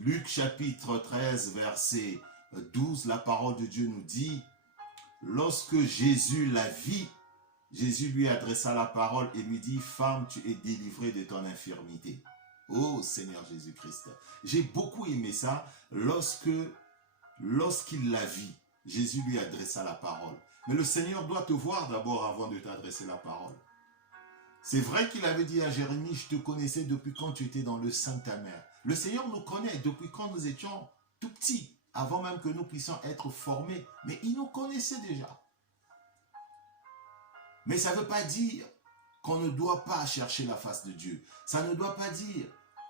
Luc chapitre 13, verset 12, la parole de Dieu nous dit, lorsque Jésus la vit, Jésus lui adressa la parole et lui dit, femme, tu es délivrée de ton infirmité. Oh Seigneur Jésus-Christ. J'ai beaucoup aimé ça. Lorsqu'il la vit, Jésus lui adressa la parole. Mais le Seigneur doit te voir d'abord avant de t'adresser la parole. C'est vrai qu'il avait dit à Jérémie, je te connaissais depuis quand tu étais dans le sein de ta mère. Le Seigneur nous connaît depuis quand nous étions tout petits, avant même que nous puissions être formés. Mais il nous connaissait déjà. Mais ça ne veut pas dire qu'on ne doit pas chercher la face de Dieu. Ça ne doit pas dire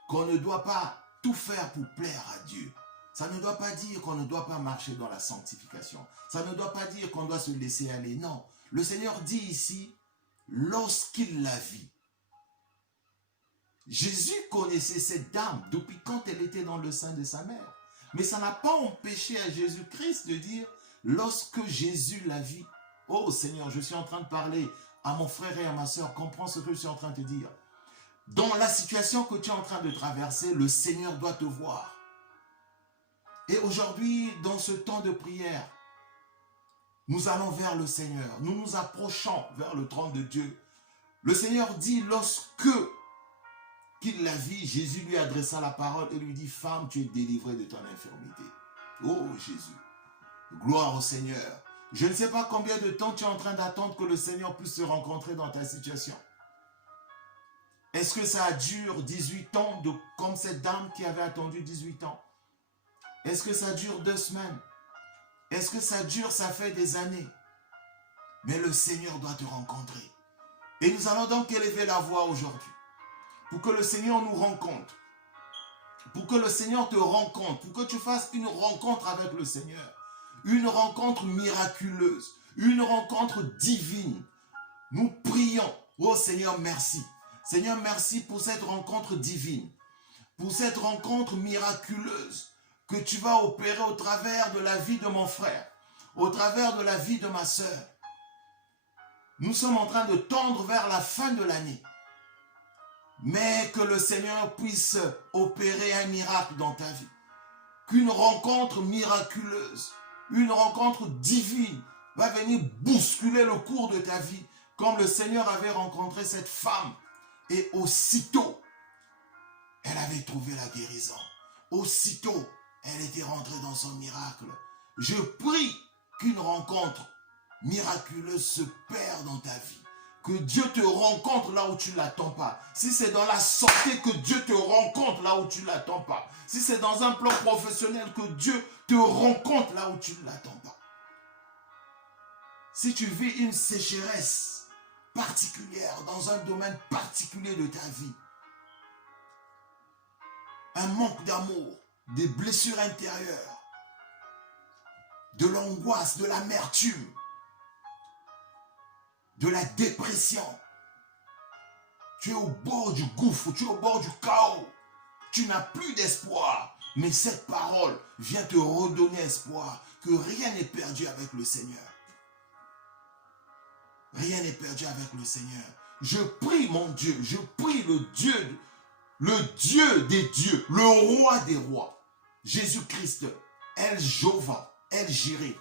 qu'on ne doit pas tout faire pour plaire à Dieu. Ça ne doit pas dire qu'on ne doit pas marcher dans la sanctification. Ça ne doit pas dire qu'on doit se laisser aller. Non. Le Seigneur dit ici, lorsqu'il la vit. Jésus connaissait cette dame depuis quand elle était dans le sein de sa mère. Mais ça n'a pas empêché à Jésus-Christ de dire, lorsque Jésus la vit, oh Seigneur, je suis en train de parler à mon frère et à ma soeur, comprends ce que je suis en train de te dire. Dans la situation que tu es en train de traverser, le Seigneur doit te voir. Et aujourd'hui, dans ce temps de prière, nous allons vers le Seigneur. Nous nous approchons vers le trône de Dieu. Le Seigneur dit, lorsque qu'il la vit, Jésus lui adressa la parole et lui dit, femme, tu es délivrée de ton infirmité. Oh Jésus, gloire au Seigneur. Je ne sais pas combien de temps tu es en train d'attendre que le Seigneur puisse se rencontrer dans ta situation. Est-ce que ça dure 18 ans, comme cette dame qui avait attendu 18 ans? Est-ce que ça dure 2 semaines? Est-ce que ça dure, ça fait des années? Mais le Seigneur doit te rencontrer. Et nous allons donc élever la voix aujourd'hui. Pour que le Seigneur nous rencontre. Pour que le Seigneur te rencontre. Pour que tu fasses une rencontre avec le Seigneur. Une rencontre miraculeuse. Une rencontre divine. Nous prions. Oh Seigneur, merci. Seigneur, merci pour cette rencontre divine. Pour cette rencontre miraculeuse que tu vas opérer au travers de la vie de mon frère. Au travers de la vie de ma sœur. Nous sommes en train de tendre vers la fin de l'année. Mais que le Seigneur puisse opérer un miracle dans ta vie. Qu'une rencontre miraculeuse, une rencontre divine va venir bousculer le cours de ta vie. Comme le Seigneur avait rencontré cette femme. Et aussitôt, elle avait trouvé la guérison. Aussitôt, elle était rentrée dans son miracle. Je prie qu'une rencontre miraculeuse se perd dans ta vie. Que Dieu te rencontre là où tu ne l'attends pas. Si c'est dans la santé, que Dieu te rencontre là où tu ne l'attends pas. Si c'est dans un plan professionnel, que Dieu te rencontre là où tu ne l'attends pas. Si tu vis une sécheresse particulière dans un domaine particulier de ta vie, un manque d'amour, des blessures intérieures, de l'angoisse, de l'amertume, de la dépression. Tu es au bord du gouffre, tu es au bord du chaos. Tu n'as plus d'espoir. Mais cette parole vient te redonner espoir que rien n'est perdu avec le Seigneur. Rien n'est perdu avec le Seigneur. Je prie mon Dieu, je prie le Dieu des dieux, le roi des rois, Jésus-Christ, El Jova, El Jireh,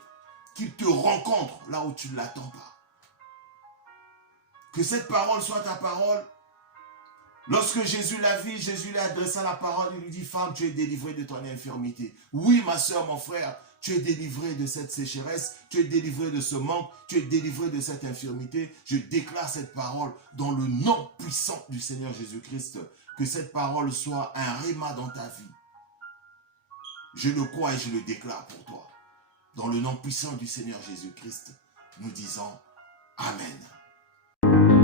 qu'il te rencontre là où tu ne l'attends pas. Que cette parole soit ta parole. Lorsque Jésus la vit, Jésus lui adressa la parole, il lui dit, femme, tu es délivrée de ton infirmité. Oui, ma soeur, mon frère, tu es délivré de cette sécheresse, tu es délivré de ce manque, tu es délivré de cette infirmité. Je déclare cette parole dans le nom puissant du Seigneur Jésus-Christ. Que cette parole soit un rhéma dans ta vie. Je le crois et je le déclare pour toi. Dans le nom puissant du Seigneur Jésus-Christ, nous disons Amen.